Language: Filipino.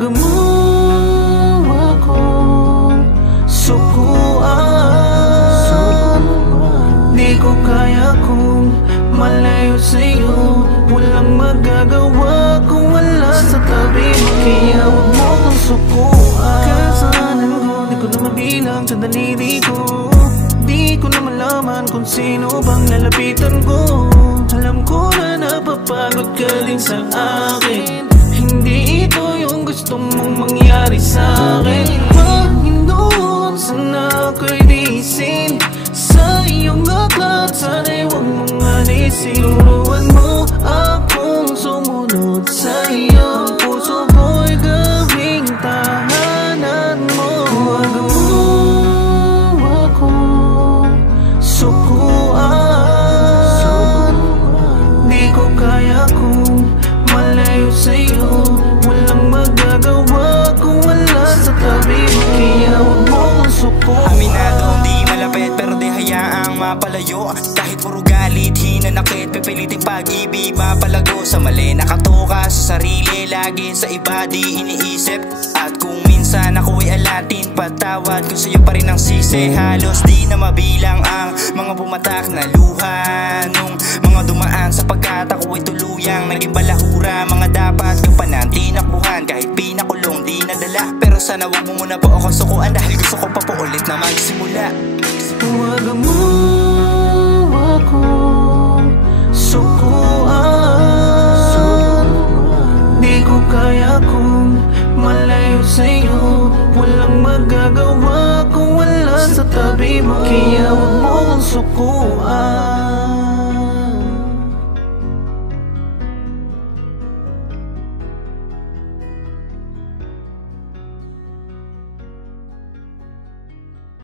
Huwag mo akong sukuan. Di ko kaya kung malayo sa'yo. Walang magagawa kung wala sa tabi mo. Kaya huwag mo akong sukuan. Kasalanan ko, di ko na mabilang sa daliri ko. Di ko na malaman kung sino bang lalapitan ko. Alam ko na napapagod ka din sa akin. Hindi ito yung gusto mong mangyari sa'kin. Panginoon, sana ako'y diisin sa iyong aklat. Sana'y huwag mong alisin. Turuan mo akong sumunod sa iyo. Ang puso ko'y gawing tahanan mo. Huwag mo akong sukuan. Di ko kaya kung malayo sa'yo. Walang magagawa kung wala sa tabi mo. Kaya huwag mo akong sukuan. Aminadong di malapit pero di hayaang mapalayo. Kahit puro galit, hinanakit, pipiliting pag-ibig mapalago. Sa mali nakatoka sa sarili, lagi sa iba di iniisip. At kung minsan ako'y alatin, patawad ko sa'yo pa rin ang sisi. Halos di na mabilang ang mga pumatak na luha nung mga dumaan, sapagkat ako'y tuluyang naging balahura. Mga dapat kapanan, tinakbuhan, kahit pinakulong di nadala. Pero sana wag mo muna po ako sukuan, dahil gusto ko pa po ulit na magsimula. Huwag mo akong sukuan. Di ko kaya kung malayo sa'yo. Walang magagawa kung wala sa tabi mo. Kaya huwag mo akong sukuan.